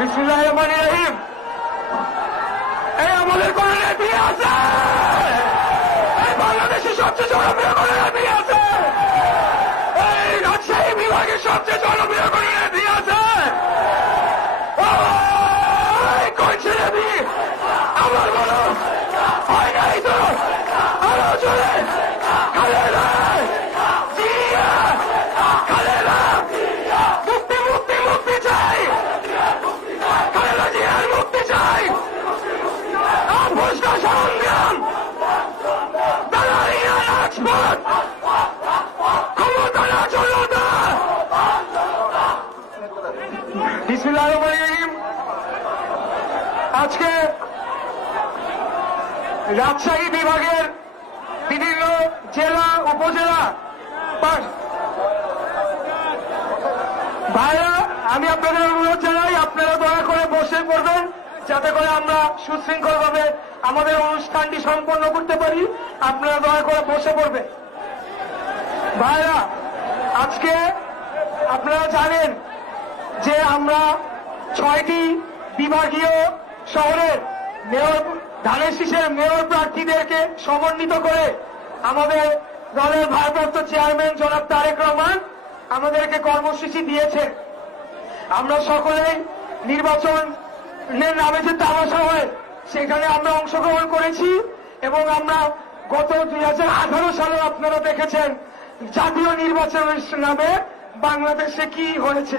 বিসমিল্লাহির রহমানির রহিম। এই আমাদের কোন নেত্রী আছে? এই বাংলাদেশের সবচেয়ে জনপ্রিয় কোন নেত্রী আছে? এই রাজশাহী বিভাগের সবচেয়ে জনপ্রিয় কোন নেত্রী আছে? কোন নেত্রী? আমার বলো হয় নাই তো আরো জোরে খালেদা জিয়া, খালেদা মুক্তি মুক্তি মুক্তি চাই, খালেদা জিয়ার মুক্তি চাই। আপোষটা সংগ্রাম, দাঁড়াইয়া রাজপথ, ক্ষমতা না জনতা। বিসমিল্লাহির রহমানির রহিম। আজকে রাজশাহী বিভাগের বিভিন্ন জেলা উপজেলা ভাইরা, আমি আপনাদের অনুরোধ জানাই আপনারা দয়া করে বসে পড়বেন যাতে করে আমরা সুশৃঙ্খলভাবে আমাদের অনুষ্ঠানটি সম্পন্ন করতে পারি। আপনারা দয়া করে বসে পড়বেন। ভাইরা, আজকে আপনারা জানেন যে আমরা 6টি বিভাগীয় শহরের মেয়র ধানের শীষের মেয়র প্রার্থীদেরকে সমন্বিত করে আমাদের দলের ভারপ্রাপ্ত চেয়ারম্যান জনাব তারেক রহমান আমাদেরকে কর্মসূচি দিয়েছে। আমরা সকলেই নির্বাচনের নামে যে তামাশা হয় সেখানে আমরা অংশগ্রহণ করেছি এবং আমরা গত 2018 সালে আপনারা দেখেছেন জাতীয় নির্বাচনের নামে বাংলাদেশে কি হয়েছে।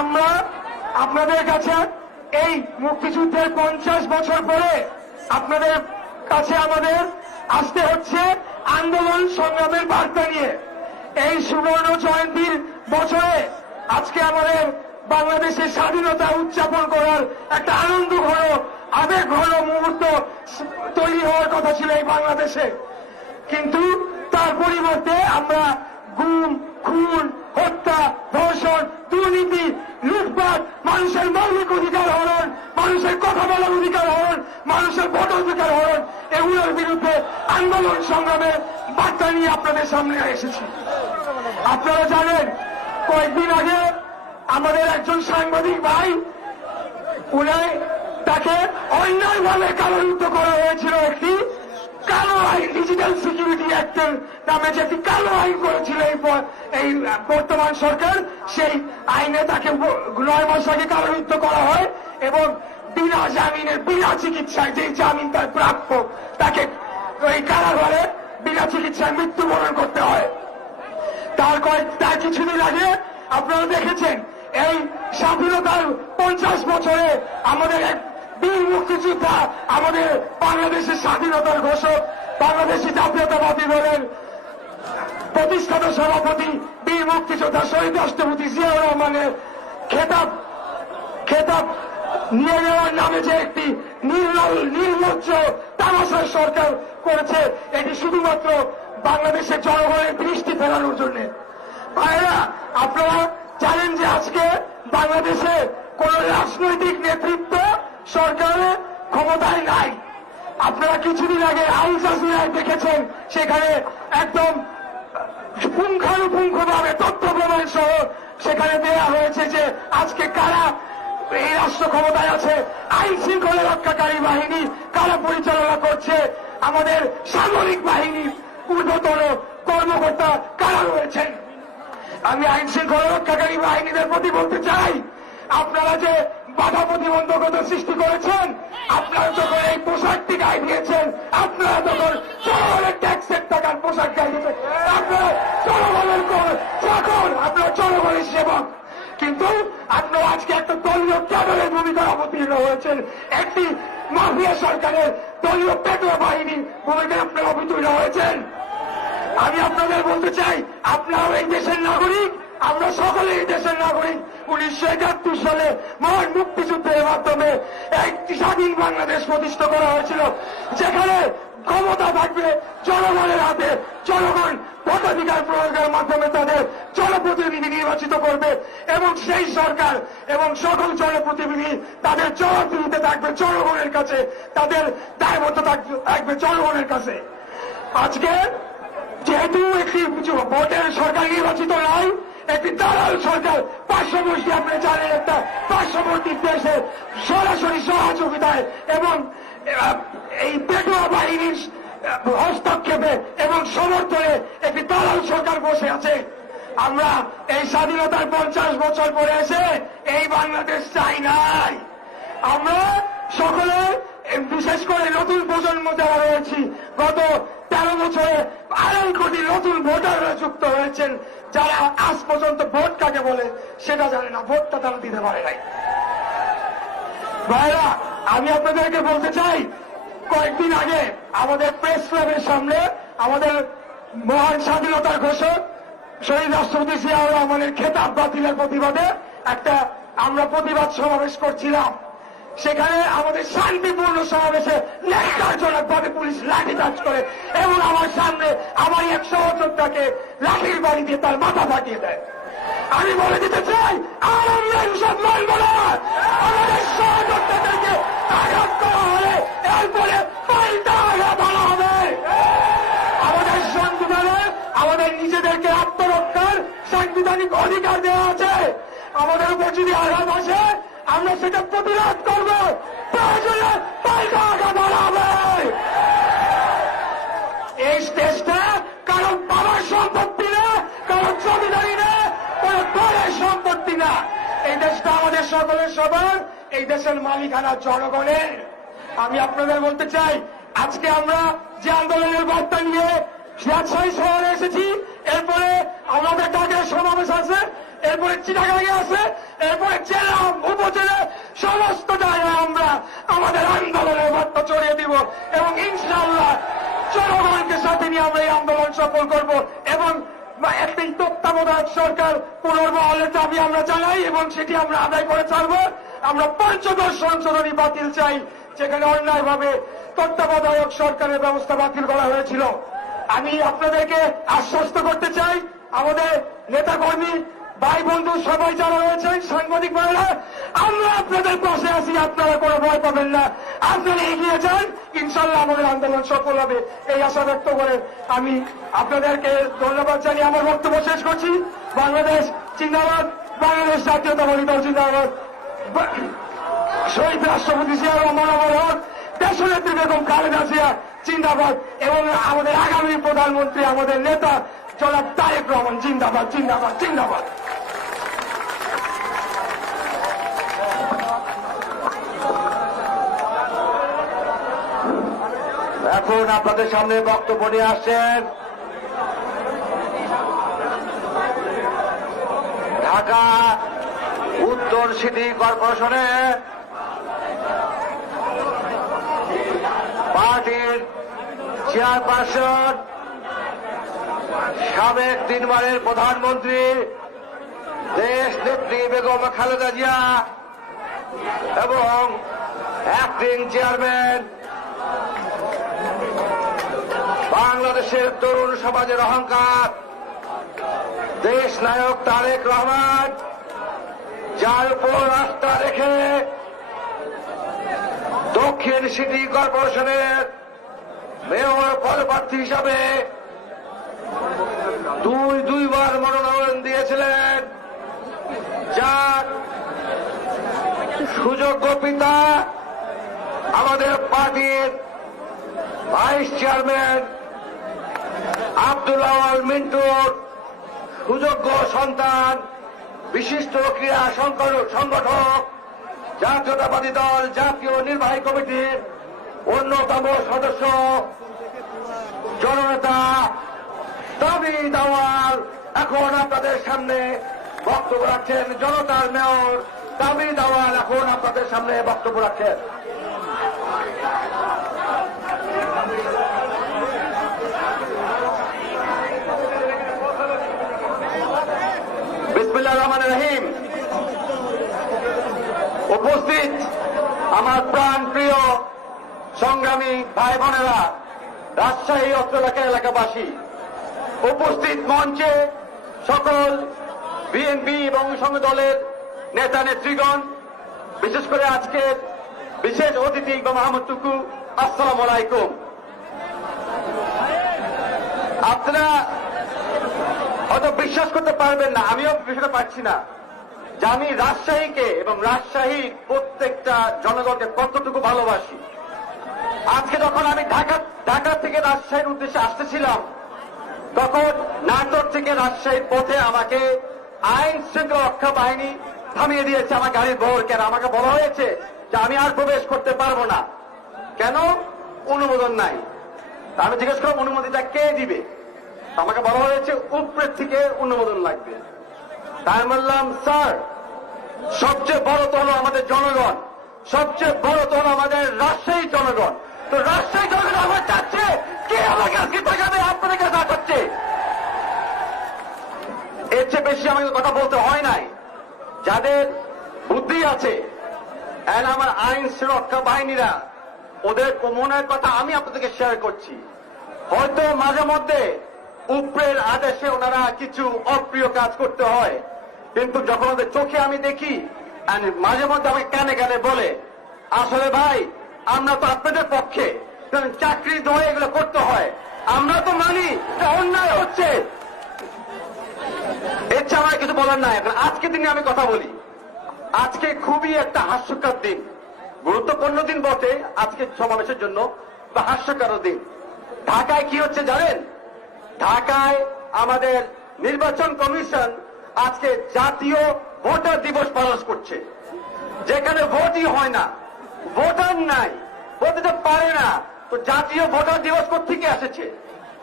আমরা আপনাদের কাছে এই মুক্তিযুদ্ধের 50 বছর পরে আপনাদের কাছে আমাদের আসতে হচ্ছে আন্দোলন সংগ্রামের বার্তা নিয়ে। এই সুবর্ণ জয়ন্তীর বছরে আজকে আমাদের বাংলাদেশের স্বাধীনতা উদযাপন করার একটা আনন্দ ঘন আবেগ ঘন মুহূর্ত তৈরি হওয়ার কথা ছিল এই বাংলাদেশে, কিন্তু তার পরিবর্তে আমরা গুম, খুন, হত্যা, ধর্ষণ, দুর্নীতি, লুটপাট, মানুষের মৌলিক অধিকার হরণ, মানুষের কথা বলার অধিকার হরণ, মানুষের ভোট অধিকার হরণ, এগুলোর বিরুদ্ধে আন্দোলন সংগ্রামের বার্তা নিয়ে আপনাদের সামনে এসেছি। আপনারা জানেন কয়েকদিন আগে আমাদের একজন সাংবাদিক ভাই তাকে অন্যায়ভাবে কারারুদ্ধ করা হয়েছিল একটি কালো আইন, ডিজিটাল সিকিউরিটি অ্যাক্টের নামে যে একটি কালো আইন করেছিল এই বর্তমান সরকার, সেই আইনে তাকে 9 মাস আগে কারারুদ্ধ করা হয় এবং বিনা জামিনের বিনা চিকিৎসায় যে জামিন তার প্রাপ্য তাকে ওই কারাগারে বিনা চিকিৎসায় মৃত্যুবরণ করতে হয়। তার কিছুদিন আগে আপনারা দেখেছেন এই স্বাধীনতার 50 বছরে আমাদের এক বীর মুক্তিযোদ্ধা, আমাদের বাংলাদেশের স্বাধীনতার ঘোষক, বাংলাদেশি জাতীয়তাবাদী দলের প্রতিষ্ঠাতা সভাপতি, বীর মুক্তিযোদ্ধা শহীদ রাষ্ট্রপতি জিয়াউর রহমানের খেতাব নিয়ে নেওয়ার নামে যে একটি নির্লজ্জ তামাশার সরকার করেছে, এটি শুধুমাত্র বাংলাদেশের জনগণের দৃষ্টি ফেরানোর জন্য। ভাইরা, আপনারা জানেন যে আজকে বাংলাদেশে কোন রাজনৈতিক নেতৃত্ব সরকারের ক্ষমতায় নাই। আপনারা কিছুদিন আগে আল জাজিরায় দেখেছেন, সেখানে একদম পুঙ্খানুপুঙ্খভাবে তথ্য প্রমাণ সহ সেখানে দেওয়া হয়েছে যে আজকে কারা এই রাষ্ট্র ক্ষমতায় আছে, আইন শৃঙ্খলা রক্ষাকারী বাহিনী কারা পরিচালনা করছে, আমাদের সামরিক বাহিনীর ঊর্ধ্বতন কর্মকর্তা কারা রয়েছেন। আমি আইন শৃঙ্খলা রক্ষাকারী বাহিনীদের প্রতি বলতে চাই, আপনারা যে বাধা প্রতিবন্ধকতা সৃষ্টি করেছেন, আপনারা যখন এই পোশাকটি গায়ে দিয়েছেন, আপনারা যখন জনগণের ট্যাক্সের টাকার পোশাক গায়ে দিয়েছেন, আপনারা জনগণের চাকর, আপনারা জনগণের সেবক, কিন্তু আপনারা আজকে একটা দলীয় ক্যাডারের ভূমিকা অবতীর্ণ হয়েছেন, একটি মাফিয়া সরকারের দলীয় পেটোয়া বাহিনীর ভূমিকায় আপনারা অবতীর্ণ হয়েছেন। আমি আপনাদের বলতে চাই, আপনারাও এই দেশের নাগরিক, আমরা সকলে এই দেশের নাগরিক। 1971 সালে মহান মুক্তিযুদ্ধের মাধ্যমে একটি স্বাধীন বাংলাদেশ প্রতিষ্ঠা করা হয়েছিল, যেখানে ক্ষমতা থাকবে জনগণের হাতে। জনগণ ভোটাধিকার প্রয়োগের মাধ্যমে তাদের জনপ্রতিনিধি নির্বাচিত করবে এবং সেই সরকার এবং সকল জনপ্রতিনিধি তাদের জবাবদিহিতে থাকবে জনগণের কাছে, তাদের দায়বদ্ধ থাকবে জনগণের কাছে। আজকে যেহেতু একটি ভোটের সরকার নির্বাচিত নয়, একটি দালাল সরকার, পার্শ্ববর্তী, আপনি জানেন একটা পার্শ্ববর্তী জাতির দেশে সরাসরি সহযোগিতায় এবং এই পেটোয়া বাহিনীর হস্তক্ষেপে এবং সমর্থনে একটি দালাল সরকার বসে আছে। আমরা এই স্বাধীনতার 50 বছর পরে এসে এই বাংলাদেশ চাই নাই। আমরা সকলে বিশেষ করে নতুন প্রজন্ম যারা রয়েছি গত 13 বছরে 2.5 কোটি নতুন ভোটাররা যুক্ত হয়েছেন, যারা আজ পর্যন্ত ভোট কাকে বলে সেটা জানে না, ভোটটা তারা দিতে পারে নাই। ভাইরা, আমি আপনাদেরকে বলতে চাই, কয়েকদিন আগে আমাদের প্রেস ক্লাবের সামনে আমাদের মহান স্বাধীনতার ঘোষক শহীদ রাষ্ট্রপতি জিয়াউর রহমানের খেতাব বাতিলের প্রতিবাদে আমরা প্রতিবাদ সমাবেশ করছিলাম। সেখানে আমাদের শান্তিপূর্ণ সমাবেশে ন্যাক্কারজনকভাবে পুলিশ লাঠিচার্জ করে এবং আমার সামনে আমার এক সহযোদ্ধাকে লাঠির বাড়ি দিয়ে তার মাথা ফাটিয়ে দেয়। আমি বলে দিতে চাই, আর আমরা এসব মানব না। আমাদের সহযোদ্ধাদেরকে আঘাত করা হলে এরপরে পাল্টা আঘাত আনা হবে। আমাদের সংবিধানে আমাদের নিজেদেরকে আত্মরক্ষার সাংবিধানিক অধিকার দেওয়া আছে। আমাদের উপর যদি আঘাত আসে আমরা সেটা প্রতিরোধ করব, প্রয়োজনে পাল্টা আঘাত আনা হবে। এই দেশটা কারণ বাবার সম্পত্তি না, কারণ জমিদারি না, কোন দলের সম্পত্তি না। এই দেশটা আমাদের সকলের সবার, এই দেশের মালিকানা জনগণের। আমি আপনাদের বলতে চাই, আজকে আমরা যে আন্দোলনের বার্তা নিয়ে রাজশাহী শহরে এসেছি, এরপরে আমাদের ঢাকায় সমাবেশ আছে, এরপরে চিটাগাঁয়ে আছে, এরপরে জেলা উপজেলা সমস্ত জায়গায় আমরা আমাদের আন্দোলনের বার্তা ছড়িয়ে দিব এবং ইনশাআল্লাহ জনগণকে সাথে নিয়ে আমরা এই আন্দোলন সফল করব এবং একটি তত্ত্বাবধায়ক সরকার পুনর্বহালের দাবি আমরা জানাই এবং সেটি আমরা আদায় করে ছাড়ব। আমরা পঞ্চদশ সংশোধনী বাতিল চাই, যেখানে অন্যায়ভাবে তত্ত্বাবধায়ক সরকারের ব্যবস্থা বাতিল করা হয়েছিল। আমি আপনাদেরকে আশ্বস্ত করতে চাই, আমাদের নেতাকর্মী ভাই বন্ধু সবাই যারা রয়েছেন, সাংবাদিক ভাইরা, আমরা আপনাদের পাশে আছি, আপনারা কোনো ভয় পাবেন না। আপনারা এগিয়ে যান, ইনশাল্লাহ আমাদের আন্দোলন সফল হবে, এই আশা ব্যক্ত করে আমি আপনাদেরকে ধন্যবাদ জানিয়ে আমার বক্তব্য শেষ করছি। বাংলাদেশ জিন্দাবাদ, বাংলাদেশ জাতীয়তাবাদী দল জিন্দাবাদ, শহীদ রাষ্ট্রপতি জিয়া রহমান অমর হক, দেশনেত্রী বেগম খালেদা জিয়া জিন্দাবাদ এবং আমাদের আগামী প্রধানমন্ত্রী আমাদের নেতা জনাব তারেক রহমান জিন্দাবাদ, জিন্দাবাদ, জিন্দাবাদ। এখন আপনাদের সামনে বক্তব্য নিয়ে আসছেন ঢাকা উত্তর সিটি কর্পোরেশনে পার্টির চেয়ারপারসন, সাবেক 3 বারের প্রধানমন্ত্রী দেশ নেত্রী বেগম খালেদা জিয়া এবং অ্যাক্টিং চেয়ারম্যান বাংলাদেশের তরুণ সমাজের অহংকার দেশ নায়ক তারেক রহমান, যার উপর আস্থা রেখে দক্ষিণ সিটি কর্পোরেশনের মেয়র পদপ্রার্থী হিসাবে দুইবার মনোনয়ন দিয়েছিলেন, যার সুযোগ্য পিতা আমাদের পার্টির ভাইস চেয়ারম্যান আব্দুল আওয়াল মিন্টুর সুযোগ্য সন্তান, বিশিষ্ট ক্রীড়া সংগঠক, জাতীয়তাবাদী দল জাতীয় নির্বাহী কমিটির অন্যতম সদস্য জননেতা তাবিদ আওয়াল এখন আপনাদের সামনে বক্তব্য রাখছেন। জনতার মেয়র তাবিদ আওয়াল এখন আপনাদের সামনে বক্তব্য রাখছেন। বিসমিল্লাহির রহমানির রহিম। উপস্থিত আমার প্রাণ প্রিয় সংগ্রামী ভাই বোনেরা, রাজশাহী অত্র এলাকাবাসী, উপস্থিত মঞ্চে সকল বিএনপি এবং সংঘ দলের নেতা নেত্রীগণ, বিশেষ করে আজকের বিশেষ অতিথি বা মাহমুদ টুকু, আসসালামু আলাইকুম। আপনারা হয়তো বিশ্বাস করতে পারবেন না, আমিও বিষয়টা পাচ্ছি না, যে আমি রাজশাহীকে এবং রাজশাহীর প্রত্যেকটা জনগণকে কতটুকু ভালোবাসি। আজকে যখন আমি ঢাকা থেকে রাজশাহীর উদ্দেশ্যে আসতেছিলাম, তখন নাটোর থেকে রাজশাহীর পথে আমাকে আইন শৃঙ্খলা রক্ষা বাহিনী থামিয়ে দিয়েছে আমার গাড়ির বহর। কেন? আমাকে বলা হয়েছে যে আমি আর প্রবেশ করতে পারবো না। কেন? অনুমোদন নাই। আমি জিজ্ঞেস করলাম অনুমতিটা কে দিবে? আমাকে বলা হয়েছে উপরের থেকে অনুমোদন লাগবে। তাই বললাম, স্যার, সবচেয়ে বড় তো হলো আমাদের জনগণ, সবচেয়ে বড় তো হলো আমাদের রাজশাহী জনগণ। তো রাজশাহী জনগণ আমার চাচ্ছে, কে আমাকে আজকে টাকাবে আপনাদের কাছে আসাচ্ছে? এর চেয়ে বেশি আমাকে কথা বলতে হয় নাই। যাদের বুদ্ধি আছে, আমার আইন সুরক্ষা বাহিনীরা, ওদের মনের কথা আমি আপনাদেরকে শেয়ার করছি। হয়তো মাঝে মধ্যে উপরের আদেশে ওনারা কিছু অপ্রিয় কাজ করতে হয়, কিন্তু যখন ওদের চোখে আমি দেখি, মাঝে মধ্যে আমাকে কানে কানে বলে, আসলে ভাই আমরা তো আপনাদের পক্ষে, কারণ চাকরি ধরে এগুলো করতে হয়, আমরা তো মানি এটা অন্যায় হচ্ছে। এর চেয়ে আমার কিছু বলার নাই। এখন আজকে দিনে আমি কথা বলি। আজকে খুবই একটা হাস্যকর দিন, গুরুত্বপূর্ণ দিন বটে আজকে সমাবেশের জন্য, বা হাস্যকর দিন। ঢাকায় কি হচ্ছে জানেন? ঢাকায় আমাদের নির্বাচন কমিশন আজকে জাতীয় ভোটার দিবস পালন করছে, যেখানে ভোটই হয় না, ভোটার নাই, ভোট দিতে পারে না। তো জাতীয় ভোটার দিবস কোথেকে এসেছে?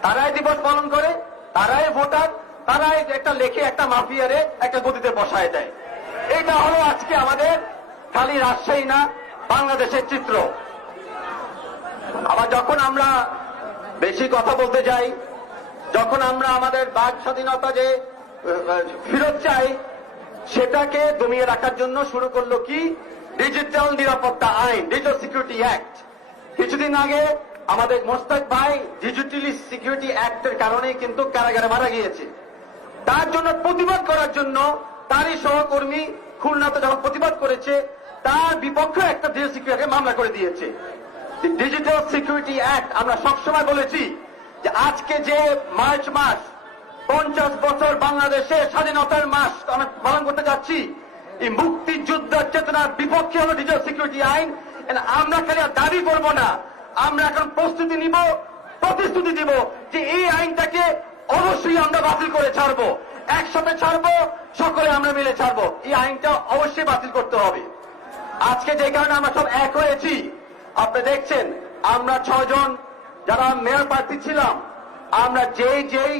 তারাই দিবস পালন করে, তারাই ভোটার, তারাই একটা লেখে একটা মাফিয়ারে একটা গতিতে বসায় দেয়। এটা হলো আজকে আমাদের খালি রাজশাহী না, বাংলাদেশের চিত্র। আবার যখন আমরা বেশি কথা বলতে যাই, যখন আমরা আমাদের বাক স্বাধীনতা যে ফেরত চাই, সেটাকে দমিয়ে রাখার জন্য শুরু করলো কি? ডিজিটাল নিরাপত্তা আইন, ডিজিটাল সিকিউরিটি অ্যাক্ট। কিছুদিন আগে আমাদের মোস্তাক ভাই ডিজিটাল সিকিউরিটি অ্যাক্টের কারণে কিন্তু কারাগারে মারা গিয়েছে। তার জন্য প্রতিবাদ করার জন্য তারই সহকর্মী খুলনাতে যখন প্রতিবাদ করেছে, তার বিপক্ষে একটা ডিজিটাল সিকিউরিটি মামলা করে দিয়েছে। ডিজিটাল সিকিউরিটি অ্যাক্ট, আমরা সবসময় বলেছি যে আজকে যে মার্চ মাস 50 বছর বাংলাদেশের স্বাধীনতার মাস আমরা পালন করতে যাচ্ছি, এই মুক্তিযুদ্ধের চেতনার বিপক্ষে হলো ডিজিটাল সিকিউরিটি আইন। আমরা খালি দাবি করব না, আমরা এখন প্রস্তুতি নিব, প্রতিশ্রুতি দিব যে এই আইনটাকে অবশ্যই আমরা বাতিল করে ছাড়বো, একসাথে ছাড়বো, সকলে আমরা মিলে ছাড়বো। এই আইনটা অবশ্যই বাতিল করতে হবে। আজকে যে কারণে আমরা সব এক হয়েছি, আপনি দেখছেন আমরা 6 জন যারা মেয়র প্রার্থী ছিলাম, আমরা যেই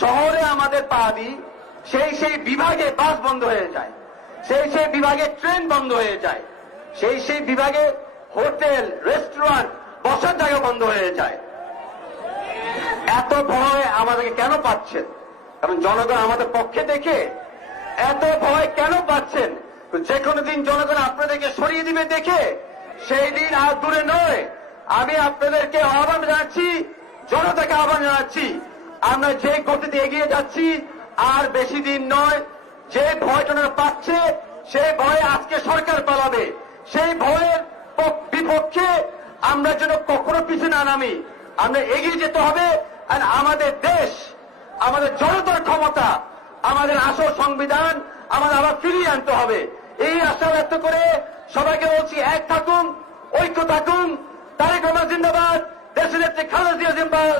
শহরে আমাদের পা দিই, সেই বিভাগে বাস বন্ধ হয়ে যায়, সেই বিভাগে ট্রেন বন্ধ হয়ে যায়, সেই বিভাগে হোটেল, রেস্টুরেন্ট, বসার জায়গা বন্ধ হয়ে যায়। এত ভয় আমাদেরকে কেন পাচ্ছেন? কারণ জনগণ আমাদের পক্ষে দেখে এত ভয় কেন পাচ্ছেন? যে কোনো দিন জনগণ আপনাদেরকে সরিয়ে দিবে দেখে, সেই দিন আর দূরে নয়। আমি আপনাদেরকে আহ্বান জানাচ্ছি, জনতাকে আহ্বান জানাচ্ছি, আমরা যে গতিতে এগিয়ে যাচ্ছি আর বেশি দিন নয়। যে ভয়টা পাচ্ছে, সেই ভয়ে আজকে সরকার পালাবে। সেই ভয়ের বিপক্ষে আমরা যেন কখনো পিছনে না নামি, আমরা এগিয়ে যেতে হবে। আর আমাদের দেশ, আমাদের জনতার ক্ষমতা, আমাদের আসল সংবিধান আমাদের আবার ফিরিয়ে আনতে হবে। এই আশা ব্যক্ত করে সবাইকে বলছি, এক থাকুন, ঐক্য থাকুন। তারেক রহমান জিন্দাবাদ, দেশের নেত্রী খালেদা জিয়া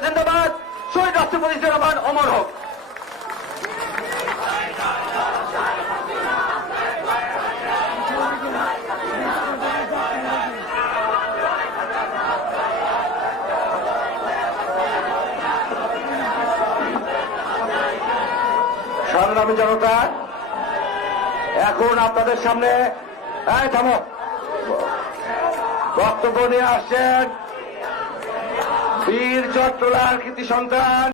জিন্দাবাদ, শহীদ রাষ্ট্রপতি জিন্দাবাদ, অমর হোক। সংগ্রামী জনতা, এখন আপনাদের সামনে থামো, বক্তব্য নিয়ে আসছেন বীর চট্টলার কৃতি সন্তান